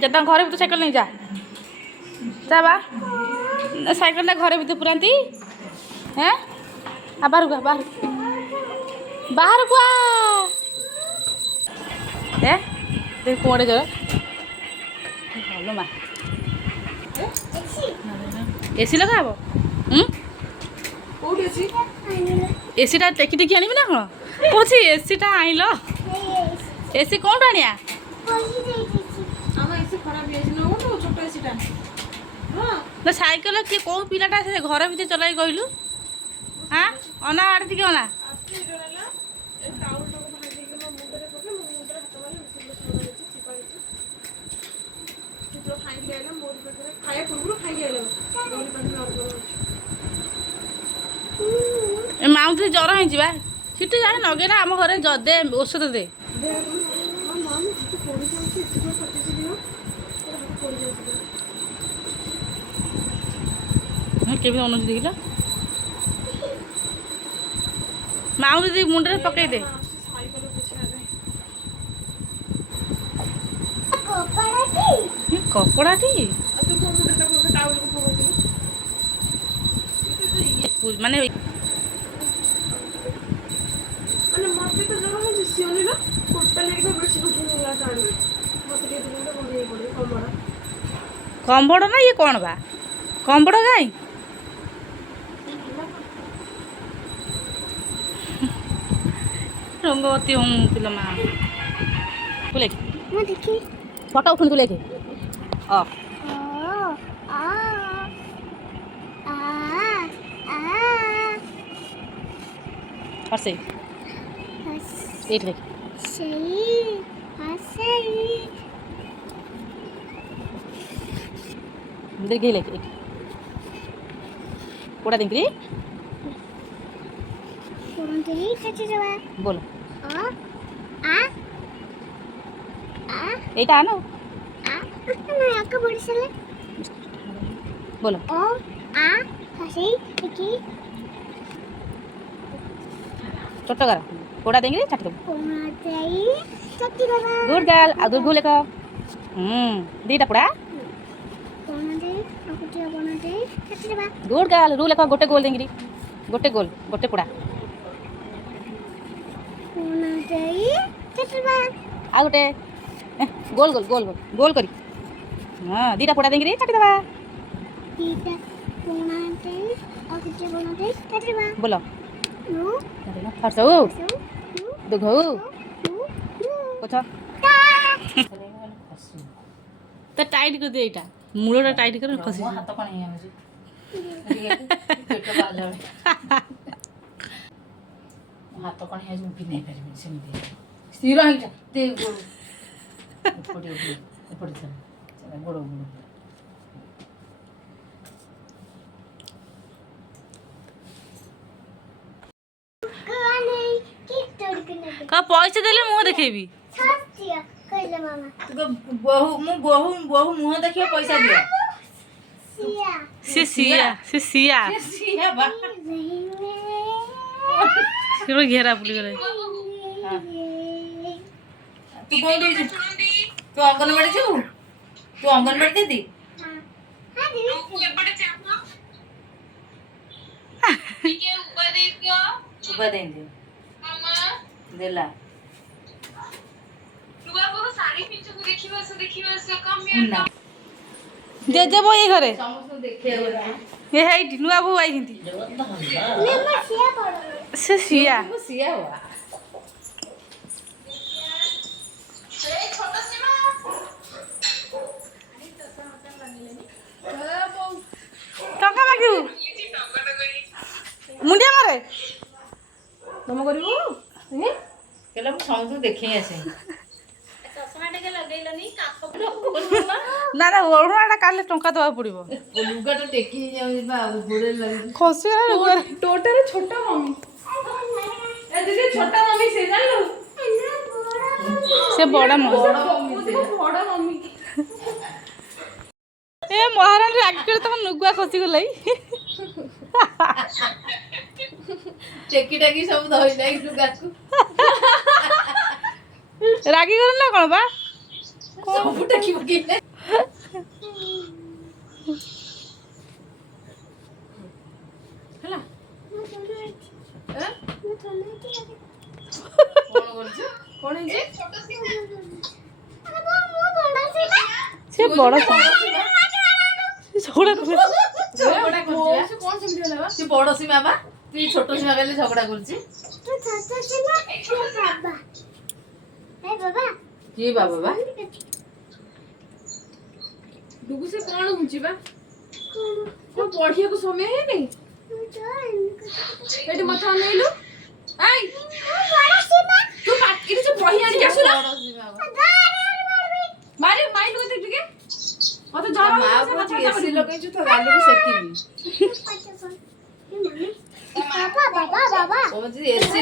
जा घर भी तो साइकिल नहीं जा जा बा साइकिल घर भी तो पुराती हैं आ बाहर को बाहर को ए देख कौन जरा भल माँ एसी लगा एसी टा टेकी टेकी आनी ना कौन कौन एसी टा आइल एसी कौन आनिया ना साइकेल किए कौ पिलाटा से घर भीतर चलाई कहलु हाँ अना आड़े टिके अना माउंट जर हो सीटी जाए नगे ना आम घर दे औषध दे केमी अनुज देखल माउंट दी मुंडे पकई दे कपड़ाटी माने कम्बड़ ना ये कौन बा कम्बड़ गाई रंगवती हूँ पिला माँ तू लेके फोटो उठुन तू लेके हसे एट लेके इधर गई लेके कोड़ा देंगे बोलो एटा आनो बोलो छोट कर कोड़ा देंगे छाट दो गुड गर्ल आ गुड गुल लेको दीटा पड़ा गुड गर्ल रू लेको गोटे गोल देंगे गोटे गोल गोटे पड़ा आ गोटे गोल गोल गोल गोल गोल करी हाँ दीटा पड़ा देंगे छाटी दबा बोलो फरसौ दुघौ कथा तो टाइट कर दे एटा मूलटा टाइट कर खसी हाथ कोन हे आमे पेट बाल हाथ कोन हे जो पिने परबे सेमी स्थिर हिटा ते गोड़ ऊपर चल गोड़ का पैसा देले मुंह देखेबी बहु मु बहु बहु मुंह देखियो पैसा दियो सिया बा सिरो घेरा पुली करे तू कौन दे तू अंगनवाड़ी जाऊ तू अंगनवाड़ी दे दी हां दीदी एपटे चापो ठीक है ऊपर दे दियो मामा देला लुगा को साड़ी पिंच को देखिबा से कम में दे देबो ये घरे समस्त देखे ये है नुआ बहू आई हिंदी मैं सिया पड़ो से सिया हुआ ए छोटा सीमा टका मागिबू मुंडिया मारे तुम करू केला मु समस्त देखै आसे चश्मा टेके लगैलनी काख ना ना ओरणाटा काले टंका दवा पड़िबो लुगा तो टेकी जाउ बा गोरे लगे खसी गला लुगा टोटरे छोटा मम्मी ए दीदी छोटा मम्मी से जानलो से बड़ा मम्मी ए महारानी आगे तुम नुगुआ खसी गलाई टेकी टेकी सब धोई लाई लुगा को रागी कर ना कोन बा ସବୁ ଟେକି ପକେଇଲେ ହେଲା କଣ ସେ ବଡ ବଡ ସୀମା ବା তুই ছোট সীমা গেলে ঝগড়া করছিস কি বাবা বা डुगु से कौन हुंची बा को पढ़िया को समय है नहीं एटी मथा नेलु आई तू पाट इति से पढ़िया नहीं जासु ना मारे माइलु एते टिके मते जरा ମା କହୁଛି ଏସି ଲଗେଇଛୁ ତ ଗାଲିକୁ ସେକିବି बाबा बाबा बाबा କହୁଛି ଏସି